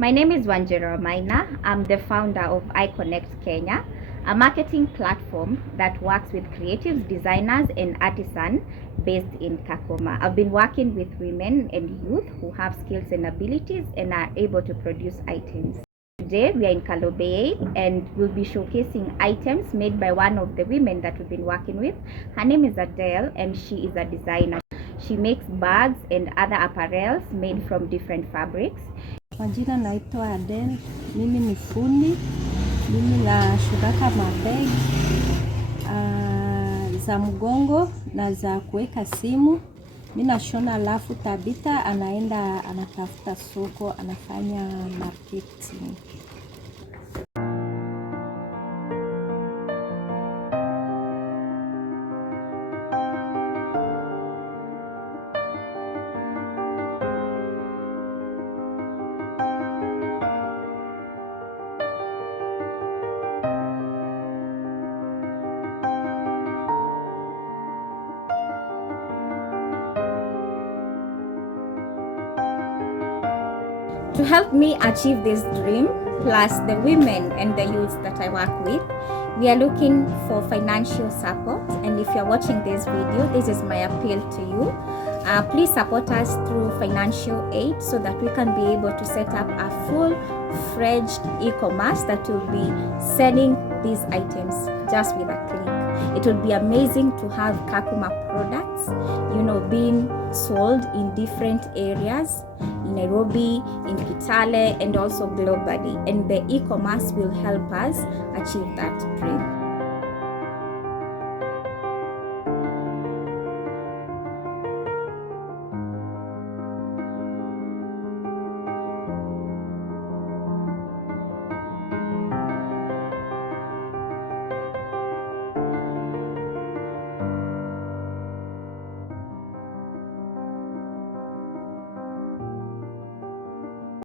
My name is Wanjira Maina. I'm the founder of ICONNECTKENYA, a marketing platform that works with creatives, designers, and artisans based in Kakuma. I've been working with women and youth who have skills and abilities and are able to produce items. Today we are in Kalobey and we'll be showcasing items made by one of the women that we've been working with. Her name is Adele and she is a designer. She makes bags and other apparels made from different fabrics. Kwa jina naitwa Adele, mimi ni fundi, mimi na shuraka mabegi za mgongo na za kuweka simu. Mimi nashona, alafu Tabita anaenda anatafuta soko, anafanya marketing. To help me achieve this dream, plus the women and the youths that I work with, we are looking for financial support. And if you're watching this video, this is my appeal to you. Please support us through financial aid so that we can be able to set up a full-fledged e-commerce that will be selling these items just with a click. It will be amazing to have Kakuma products, being sold in different areas, in Nairobi, in Kitale, and also globally. And the e-commerce will help us achieve that dream.